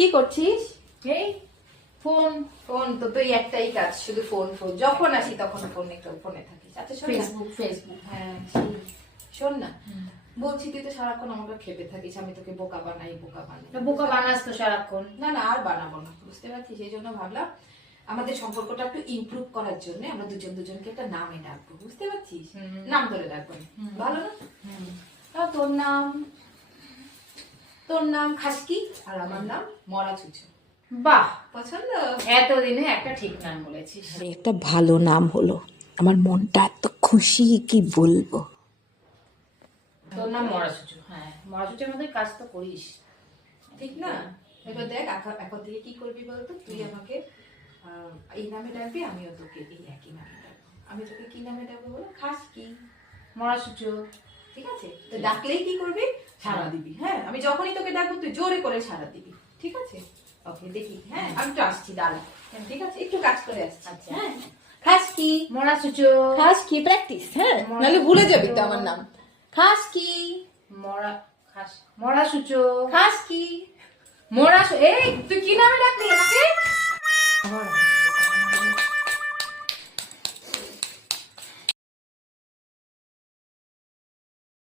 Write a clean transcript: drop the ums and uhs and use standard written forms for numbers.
কি করছিস? এই ফোন ফোন তো তুই একটাই কাজ, শুধু ফোন ফোন, যখন আসি তখন ফোনে থাকিস। আচ্ছা শোন না, ফেসবুক হ্যাঁ শোন না, বলছি তুই তো সারাক্ষণ আমাকে খেপে থাকিস, আমি তোকে বোকা বানাই। বোকা বানাস তো সারাক্ষণ। না না, আর বানাবো না, বুঝতে পারছিস? সেই জন্য ভাবলাম আমাদের সম্পর্কটা একটু ইমপ্রুভ করার জন্য আমরা দুজনকে একটা নামে ডাকবো, বুঝতে পারছিস? নাম ধরে ডাকবো, ভালো না? তোর নাম খাসকি আর আমার নাম মরা ছুঁচো। বাহ, পছন্দ? এতদিনে একটা ঠিক নাম বলেছিস। একটা ভালো নাম হলো, আমার মনটা এত খুশি কি বলবো। তোর নাম মরাসুচু। হ্যাঁ, মরাসুচুর মধ্যে কাজ তো করিস, ঠিক না? এবার দেখ এখন থেকে কি করবি বলতো, তুই আমাকে এই নামে ডাকবি, আমিও তোকে এই একই নামে ডাকবো। আমি তোকে কি নামে ডাকবো বলো? খাসকি। মরাসুচু। ঠিক আছে? তো ডাকলেই কি করবি? সাড়া দিবি। হ্যাঁ, আমি যখনই তোকে ডাকবো তুই জোরে করে সাড়া দিবি, ঠিক আছে? ওকে, দেখি। হ্যাঁ, আমি তো আসছি, দাঁড়া। ঠিক আছে, একটু কাজ করে আসছি। আচ্ছা। হ্যাঁ, খাসকি মরাসুচু। খাসকি প্র্যাকটিস। হ্যাঁ, নাহলে ভুলে যাবি তো আমার নাম। খাসকি মরাসুচু। খাসকি। এই তুই কি নামে ডাকলি আমাকে?